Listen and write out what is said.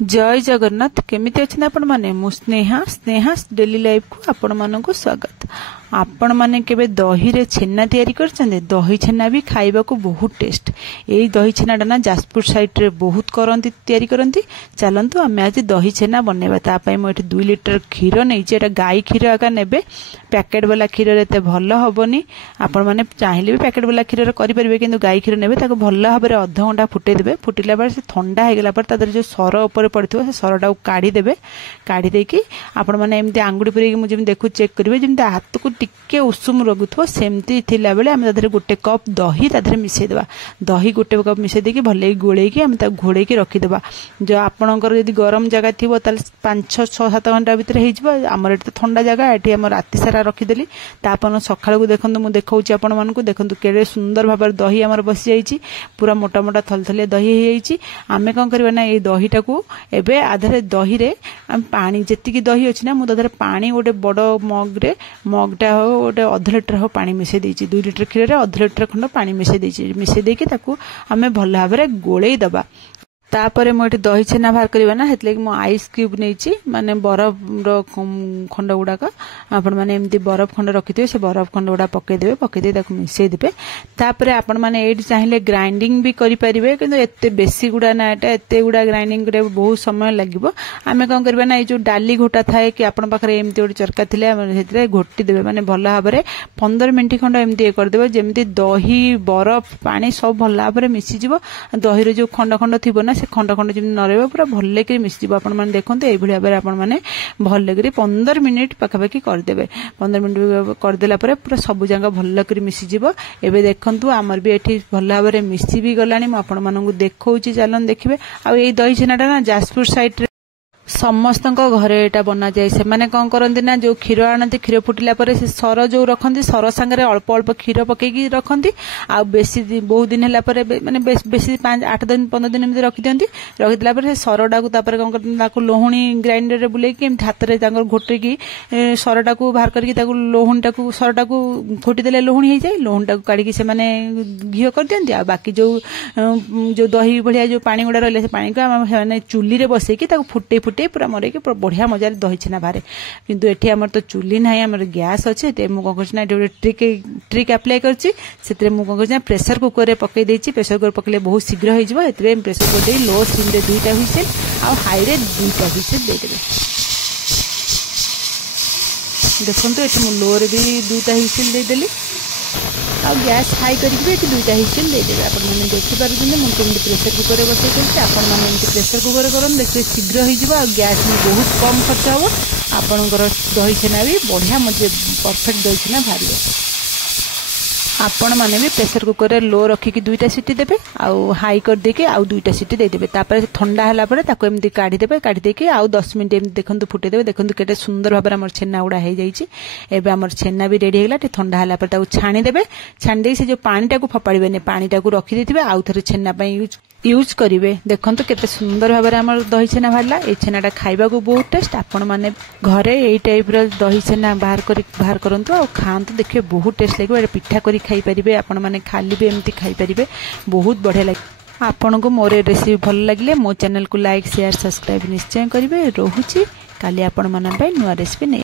जय जगन्नाथ केमिति अच्छे आपण माने मु स्नेहा स्नेहा डेली लाइफ को आपण मानक स्वागत। आपण माने केबे दही रे छेना तैयारी करछन्ते दही छेना भी खाइबा को बहुत टेस्ट। एई दही छेनाटा ना जाजपुर साइड रे बहुत करंती तैयारी करंती। चलंतु आमे आज दही छेना बनेबा। ता पई म एठी 2 लिटर क्षीर नैचे। एटा गाई क्षीर आका नेबे। पैकेट वाला क्षीर रे ते भलो हबनी। आपण माने चाहिले भी पैकेट वाला क्षीर रे करि परिबे, किंतु गाई क्षीर नेबे ताको भलो भाबरे आधा घंटा फुटे देबे। फुटिला बार से ठंडा हे गेला पर तादर जो सर ऊपर पड़थिबो से सरटा को काढी देबे। काढी देकी आपण माने एमती आंगुडी पुरे मु जेम देखु चेक करिवे जेमती हाथ को टिके उषुम रगुथबो सेमती थिला बेले हम तादरे गोटे कप दही तादरे मिसै देबा। दही गोटे कप मिसै देकी भले घोळेकी हम ता घोळेकी रखि देबा। जो आपणकर यदि गरम जगह थिबो ताल 5-6-7 घंटा भीतर हे जिवो। हमर एत ठंडा जगह एठी हम राति सारा रखि देली। तापन सखाळ को देखंतु मु देखौची आपण मान को देखंतु केडे सुंदर भाबर दही हमर बसि जाईची। पूरा मोटा मोटा थलथले दही हे जाईची। आमे कोन करबा ना ए दहीटा को एबे आधरे दही रे हम पानी जेतिकी दही अछि ना मु तधरे पानी गोटे बड़ मगटा हो गोटे 1/2 लिटर हो पानी मिसै देछि। 2 लिटर क्षीर रे 1/2 लिटर खंड पानी मिसै देछि। मिसै देकी ताकू हमें भल भाबरे गोळेई दबा। तापरे मो एठी दही छेना बाहर करबा ना हेतले कि मो आइस क्यूब नैछि। माने बरफ रो खंड गुडाक आपण माने एमती बरफ खंड रखिथिबे। से बरफ खंड गुडा पके देबे। पके दे ताकू मिसै देबे। तापरे आपण माने एठी चाहिले ग्राइंडिंग भी करि परिबे, किंतु एते बेसी गुडा ना एटा एते गुडा ग्राइंडिंग करे बहुत समय लागिबो। आमे कोन करबा ना ए जो डाली घोटा थाए कि आपण पाखरे एमती गोटे चरका थिले हम हेतले घोटी देबे। माने भल भाबरे 15 मिनिट खंड एमती कर देबे जेमती दही बरफ पानी सब भल भाबरे मिसि जिवो। दही रे जो खंड खंड थिबो ना से खंड खंड जेमती नरेबो पूरा भल्ले कि मिसि जिवो। आपण माने देखंतु एई भलिया भाबरे आपण माने भल्ले कि 15 मिनिट पाखापाखि कर देबे। 15 मिनिट कर देला परे पूरा सब जंगा भल्ले कि मिसि जिवो। एबे देखंतु हमर भी एठी भल भाबरे मिसि भी गलानी। म आपण मानकु देखौची चालन देखिबे। आ एई दही छेनाटा ना जाजपुर साइड समस्त घरे एटा बना जाए। से माने कौन करती ना जो क्षीर आनती क्षीर फुटिला परे से सर जो रखती सर सांगे अल्प अल्प क्षीर पकईकी रखती। आ बेसी बहुत दिन है माने बेसी 5-8 दिन 15 दिन एमती रखी दिंती। रखिला से सरटा को कौन करते लोहुणी ग्राइंडर रे बुलेकी हाथ में घोटेकी सरटा को बाहर करके लोहुणीटा को सरटा को फुटीदेले लोहुणी हो जाए। लोहुणीटा को काढ़ी से माने घीओ कर दियंती। आ बाकी जो दही भलिया जो पानी गुड़ा रहिले से पानी को चुली रे बसैकी फुटे फुटे पूरा मरे बढ़िया मजा दही छेना बाहर। किंतु एठी हमर तो चुली नाही, हमर गैस अच्छे। मु कौन करछि ना ट्रिक अप्लाई करछि। सेतरे मु कौन करछि ना प्रेशर कुकर रे पकई देछि। प्रेशर कुकर पकले बहुत शीघ्र हो जिवो। एतरे प्रेशर कुकर दे लो सिम रे 2टा हुइसेल आ हाई रे 2टा हुइसेल दे देबे। देखंतु एठी मु लो रे भी 2टा हुइसेल दे देली। आ गैस हाई करके भी 2टा हुइसेल दे देबे। आपण माने देखि पारुछन मु केमति प्रेशर कुकर रे बसै करछि। आपण माने एमति प्रेशर कुकर रे करन देखि शीघ्र हो जिवो। आ गैस भी बहुत कम खर्च हो। आपणकर दही छेना भी बढ़िया मजे परफेक्ट दही छेना बाहर। आपण माने भी प्रेशर कुकर रे लो रखिकी 2टा सीटी देबे। आउ हाई कर देके आउ 2टा सीटी दे देबे। तापर ठंडा हला परे ताको एमती काढी देबे। काढी देके आउ 10 मिनिट एमती देखंतु फुटे देबे। देखंतु केते सुंदर भाबरे हमर छेना उडा हे जाईची। एबे हमर छेना भी रेडी हेला। ठंडा हला परे ताको छाणी देबे। छाणी दे से जो पानीटा को फपाड़ीबे ने पानीटा को रखि देथिबे। आउ थरे छेना पई यूज करिवे। देखंतु केते सुंदर भाबरे हमर दही छेना बाहरला। ए छेनाटा खाइबा को बहुत टेस्ट। आपण माने घरे एई टाइप रो दही छेना बाहर करंतु आ खांतु। देखिए बहुत टेस्ट लागिबो। एटा पिठा करी खाई परिबे। आपण माने खाली भी एमती खाई परिबे। बहुत बढ़िया लागे। आपण को मोर रेसिपी भल लागिले मो चैनल को लाइक शेयर सब्सक्राइब निश्चय करिवे। रहूची काली आपण मानन पई नुवा रेसिपी नै।